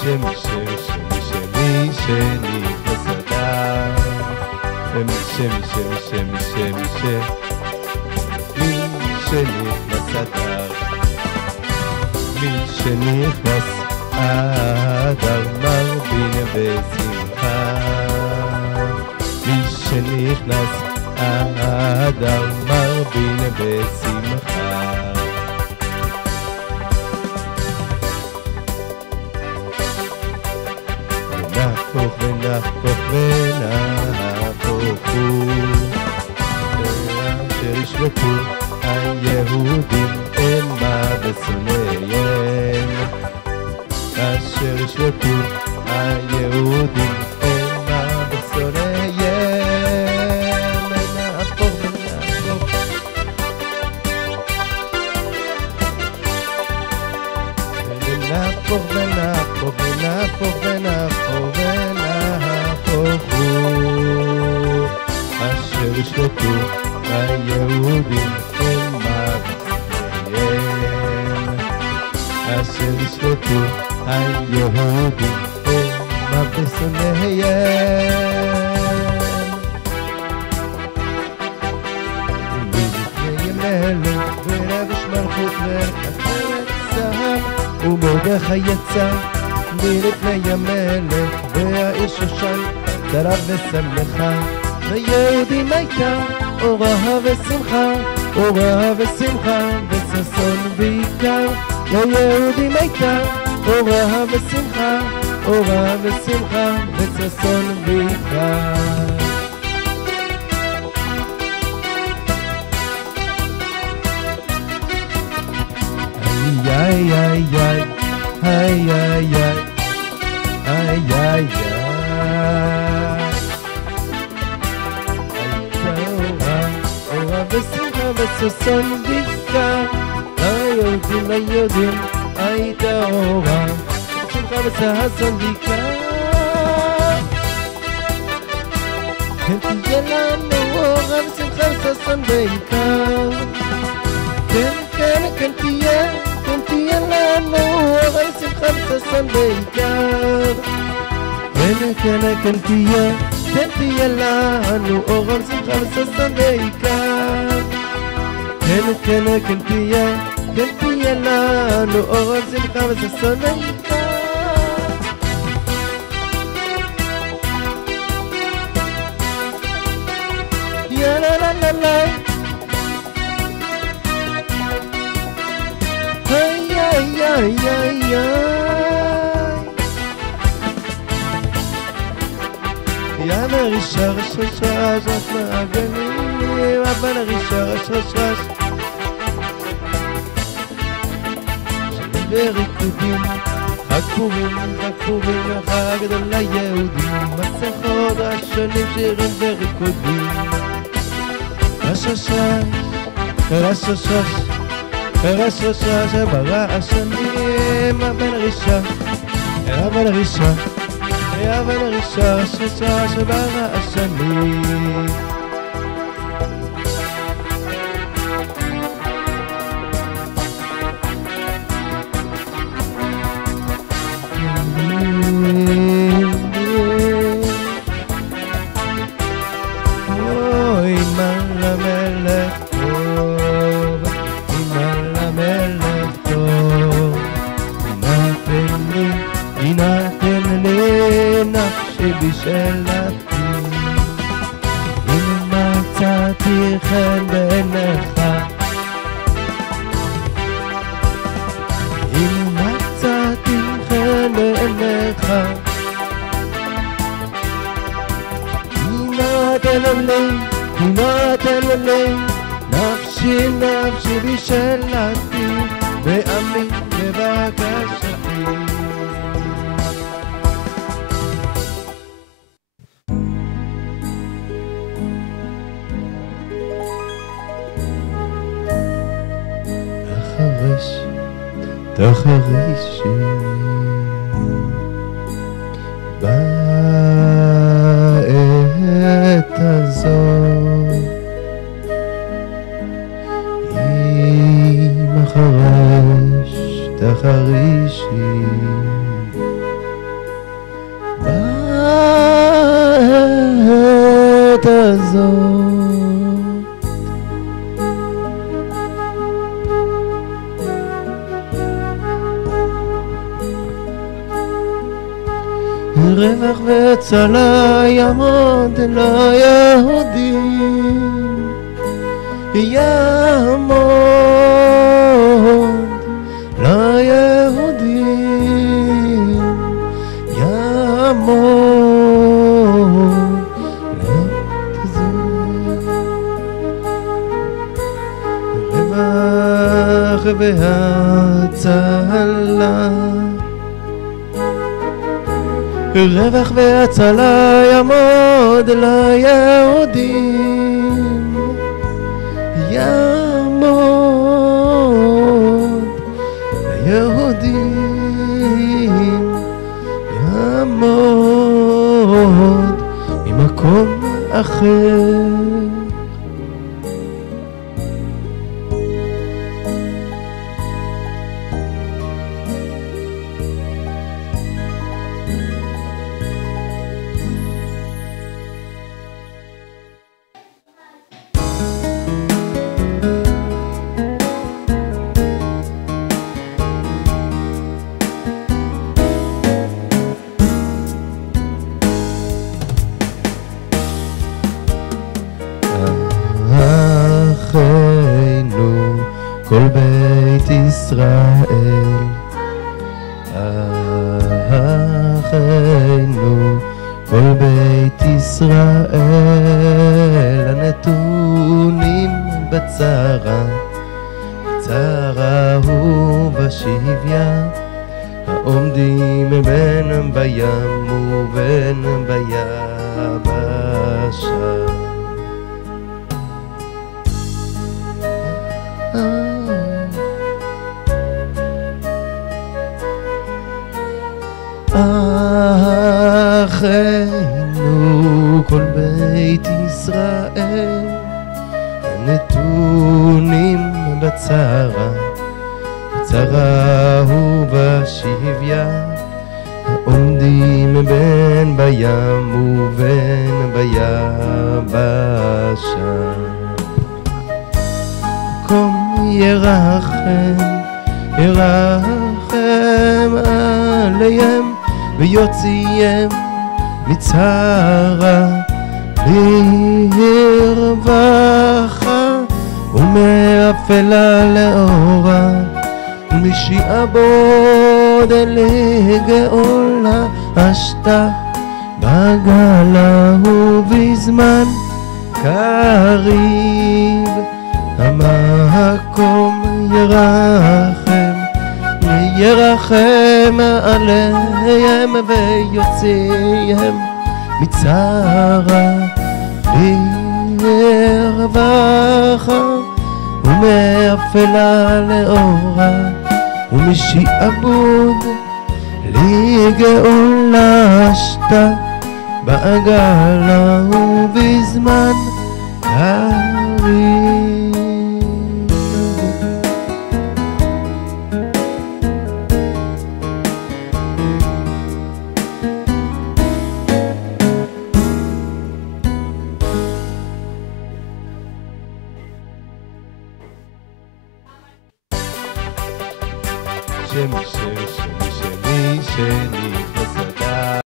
שמי שנכנס אדר, מי שנכנס אדר, מי שנכנס אדר מרבין בשמחה, מי שנכנס אדר מרבין בשמחה. ונהפוך ונהפוך ונהפוך ואשר ישלטו היהודים המה ושונאיהם, אשר ישלטו היהודים המה ושונאיהם. ונהפוך ונהפוך ונהפוך ונהפוך ונהפוך ונהפוך ונהפוך אשר ישלטו היהודים המה ושונאיהם, אשר ישלטו היהודים המה ושונאיהם. מלפני מלך ורבש מלכות וחצרת זהב ומרדכי יצא מלפני המלך והעיר שושן צרה ושמחה, ויהודים הייתה אורה ושמחה, אורה ושמחה וששון ויקר. ליהודים הייתה אורה ושמחה, אורה ושמחה וששון ויקר. איי איי איי איי איי איי איי ושמחה וששון ויקר. ליהודים הייתה אורה שמחה וששון ויקר. כן תהיה לנו אורה ושמחה וששון ויקר. כן כן כן תהיה לנו אורה ושמחה וששון ויקר. כן כן כן תהיה לנו אורה ושמחה וששון ויקר. כן כן כן תהיה לנו אורה ושמחה וששון ויקר. יא לה לה לה לה איי איי איי איי יא מרישה רש רש רש רש מעגלים, אבל הרישה רש רש רש וריקודים, חג פורים, חג גדול ליהודים, מסכות ראשונים, שירים וריקודים. רש רש רש רש רש רש רש ברעשנים, אבל הרישה רש רש רש ברעשנים. נפשי בשלתי ואמין בבקשתי. תחרישי בעת הזאת, אם החרש תחרישי הזאת. רווח והצלה יעמוד ליהודים, יעמוד ליהודים, יעמוד לעת הזאת. רווח והצלה, רווח והצלה יעמוד ליהודים, יעמוד ליהודים, יעמוד ממקום אחר. אחינו כל בית ישראל, אחינו כל בית ישראל, הנתונים בצרה, בצרה ובשביה, העומדים בין בים ובין ביבשה. אחינו כל בית ישראל, הנתונים בצרה, בצרה ובשביה, העומדים בין בים ובין ביבשה. מקום ירחם, ירחם עליהם ויוציאם מצרה לרווחה, ומאפלה לאורה, משעבוד לגאולה, אשתה בגלה ובזמן קריב. המקום ירחם, ירחם עליהם ויוציאם מצרה לרווחה, ומאפלה לאורה, ומשעבוד לגאולה, אשתה בעגלה ובזמן קריב. שמי